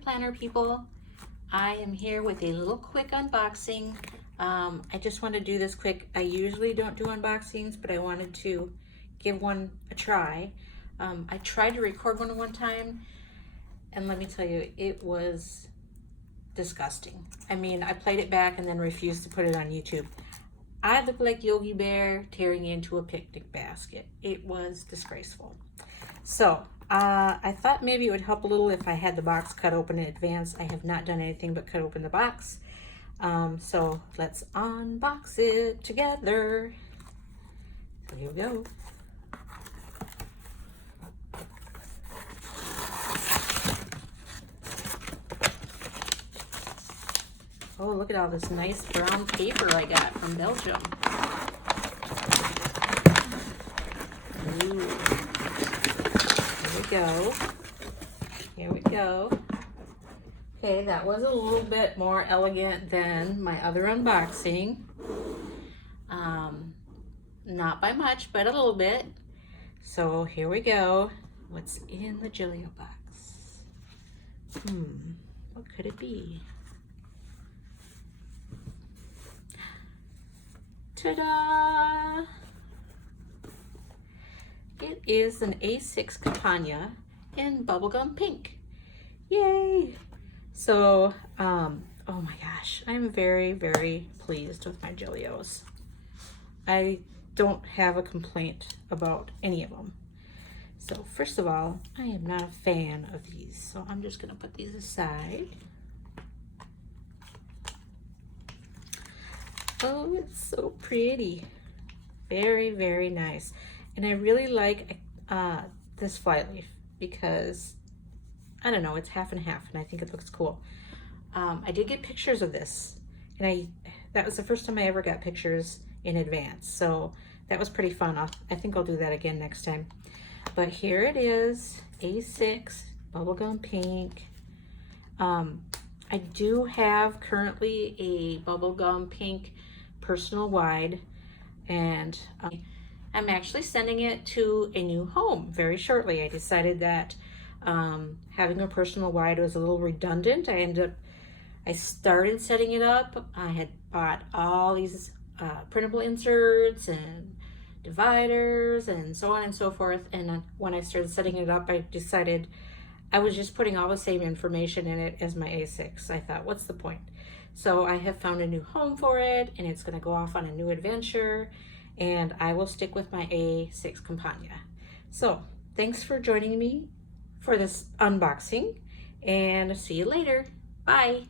minute planner people. I am here with a little quick unboxing. I just want to do this quick. I usually don't do unboxings, but I wanted to give one a try. I tried to record one time, and let me tell you, it was disgusting. I mean, I played it back and then refused to put it on YouTube. I looked like Yogi Bear tearing into a picnic basket. It was disgraceful. So I thought maybe it would help a little if I had the box cut open in advance. I have not done anything but cut open the box. So let's unbox it together. So here we go. Oh, look at all this nice brown paper I got from Belgium. Ooh. Here we go. Here we go. Okay, that was a little bit more elegant than my other unboxing. Not by much, but a little bit. So here we go. What's in the Gillio box? What could it be? Ta-da! It is an A6 Campagna in bubblegum pink. Yay! So, oh my gosh, I'm very, very pleased with my Gillios. I don't have a complaint about any of them. So first of all, I am not a fan of these, so I'm just gonna put these aside. Oh, it's so pretty. Very, very nice. And I really like this flyleaf because, I don't know, it's half and half, and I think it looks cool. I did get pictures of this, and that was the first time I ever got pictures in advance, so that was pretty fun. I think I'll do that again next time. But here it is, A6, bubblegum pink. I do have currently a bubblegum pink personal wide, and I'm actually sending it to a new home very shortly. I decided that having a personal wide was a little redundant. I started setting it up. I had bought all these printable inserts and dividers and so on and so forth, and when I started setting it up, I decided I was just putting all the same information in it as my A6. I thought, what's the point? So I have found a new home for it, and it's going to go off on a new adventure, and I will stick with my A6 Campagna. So thanks for joining me for this unboxing, and see you later. Bye.